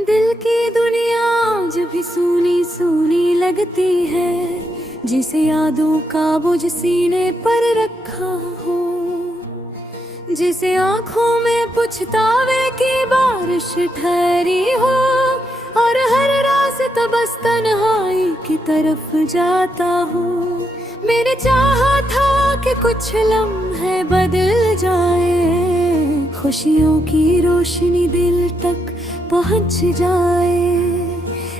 दिल की दुनिया आज भी सूनी सूनी लगती है, जिसे यादों का बोझ सीने पर रखा हो, जिसे आंखों में पछतावे की बारिश ठहरी हो, और हर रास्ता बस तन्हाई की तरफ जाता हो। मैंने चाहा था कि कुछ लम्हे बदल जाए, खुशियों की रोशनी दिल तक पहुंच जाए,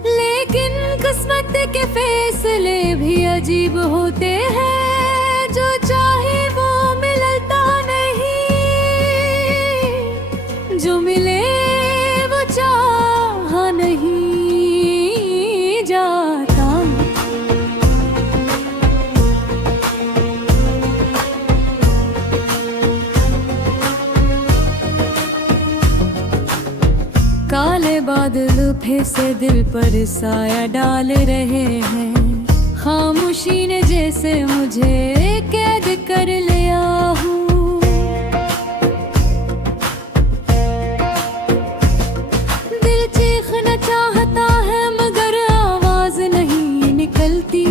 लेकिन किस्मत के फैसले भी अजीब होते हैं, जो चाहे वो मिलता नहीं, जो मिले वो चाहा नहीं जाता। काले बादल फिर से दिल पर साया डाल रहे हैं, खामोशी ने जैसे मुझे कैद कर लिया हूँ। दिल चीखना चाहता है मगर आवाज नहीं निकलती,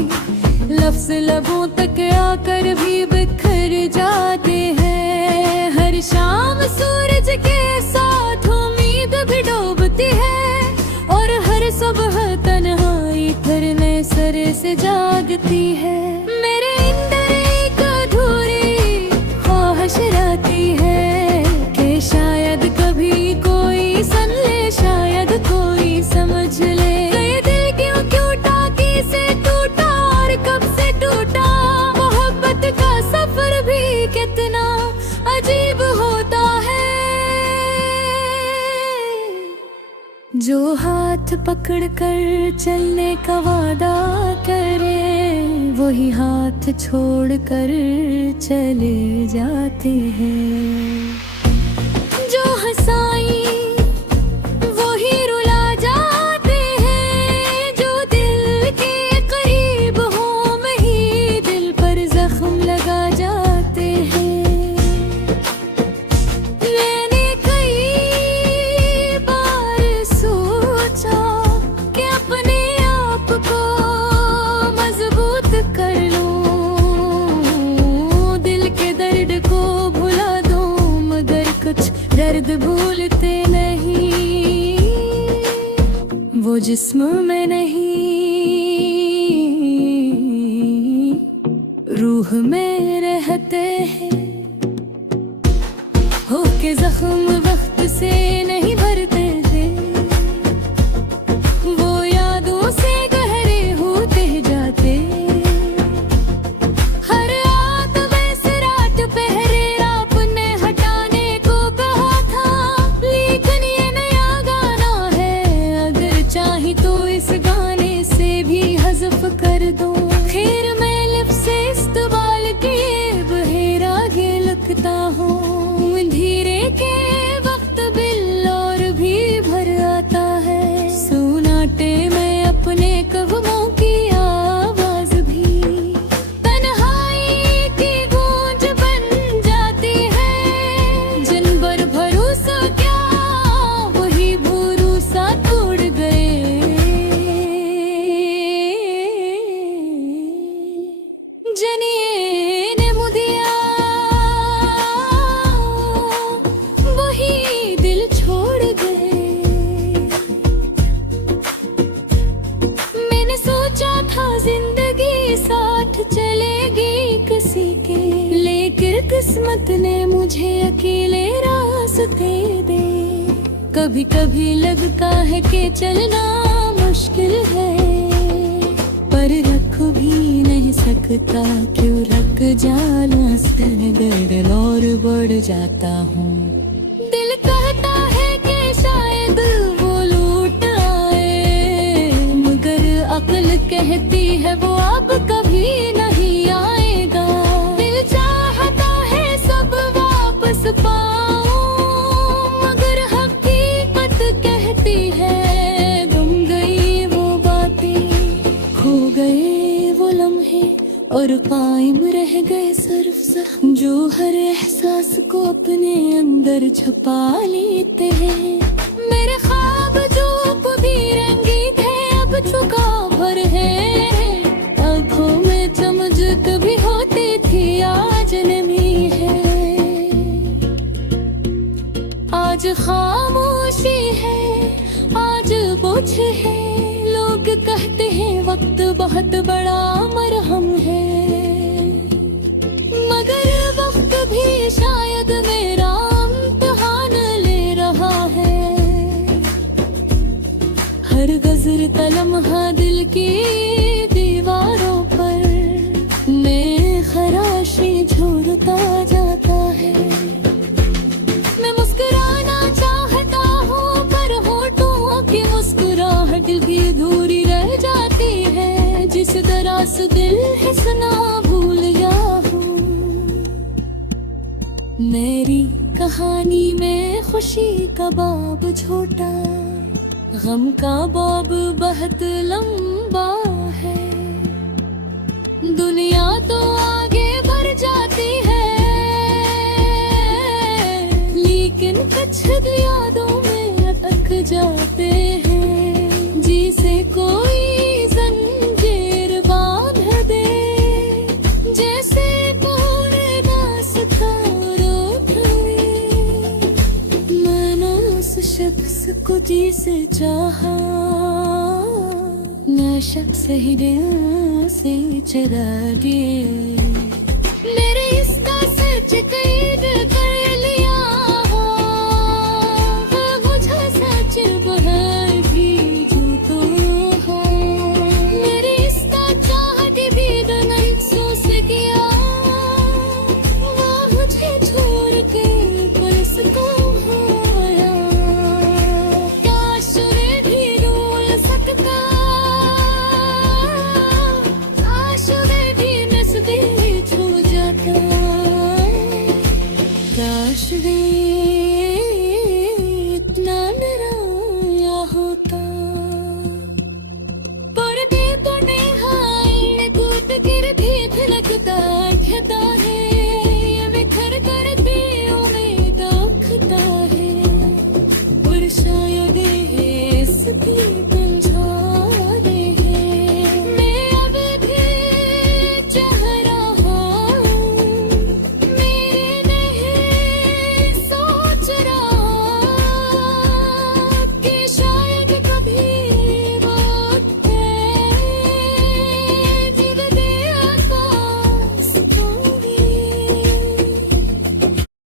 लफ्ज लबों तक आकर भी बिखर जाते हैं। हर शाम सूरज के साथ उम्मीद भी डूबती है, और हर सुबह तन्हाई फिर नए सिरे से जागती है। मेरे अंदर एक अधूरी ख्वाहिश रहती है कि शायद कभी कोई सुन ले, शायद कोई समझ ले। ये दिल क्यों क्यों टाकी से टूटा और कब से टूटा, मोहब्बत का सफर भी कितना अजीब होता है। जो हाथ पकड़ कर चलने का वादा करे, वही हाथ छोड़ कर चले जाते हैं। जो हंसाई वही रुला जाते हैं, जो दिल के करीब हो वही दिल पर जख्म लगा जाते हैं। मैंने कई बार सोचा कि अपने आप को मजबूत कर लूं, दिल के दर्द को भुला दूं, मगर कुछ दर्द भूलते नहीं, वो जिस्म में नहीं रूह में रहते हैं। होके जख्म वक्त से नहीं भरते थे, वो यादों से गहरे होते जाते। हर रात बेसराट पहरे आपने हटाने को कहा था, लेकिन ये नया गाना है, अगर चाही तो इस गाने से भी हज़फ कर दो। खैर मैं लिप से इस्तबाल किए बहेरा गे लगता हूँ, धीरे के वक्त बिल और भी भर आता है। सुनाटे में अपने कदमों की आवाज भी तन्हाई की गूंज बन जाती है। जिन पर भरोसा क्या वही भरोसा तोड़ गए, जनिए ने मुदिया वही दिल छोड़ गए। मैंने सोचा था जिंदगी साथ चलेगी किसी के, लेकिन किस्मत ने मुझे अकेले रास्ते दे। कभी कभी लगता है कि चलना मुश्किल है, पर रख भी नहीं सकता, क्यों रख जाना गर्दन और बढ़ जाता हूँ। दिल कहता है कि शायद वो लौट आए, मगर अक्ल कहती है वो अब कभी नहीं आएगा। दिल चाहता है सब वापस पाऊं, मगर हकीकत कहती है गुम गई वो बातें, खो गए वो लम्हे और कायम रह गए सिर्फ जख्म, जो हर एहसास को अपने अंदर छुपा लेते हैं। मेरे ख्वाब जो आज खामोशी है, आज बोझ है। लोग कहते हैं वक्त बहुत बड़ा मरहम है, मगर वक्त भी शायद मेरा इम्तिहान ले रहा है। हर गजर का लम्हा दिल की दीवारों पर मैं खराशी छोड़ता जाता है। मैं मुस्कुराना चाहता हूँ पर होठों की मुस्कुराहट भी अधूरी रह जाती है। जिस तरह से दिल है सुना भूल गया हूँ। मेरी कहानी में खुशी का बाब छोटा, गम का बाब बहुत लंबा है। दुनिया तो आगे बढ़ जाती है, लेकिन कुछ यादों में अटक जाते हैं। जिसे कोई जंजीर बांध दे, जैसे पूरे रास्ता रोक ले। मैंने उस शख्स को जिसे चाहा, नशा से ही दिल से चरा दिए। मेरे इसका सच कैद कर लिया हो, मुझे सच बहार भी झूठो हो। मेरे इसका चाहत भी तो महसूस किया, वो मुझे छोड़ के बरस को आया। काश मैं भी भूल सकता, काश वे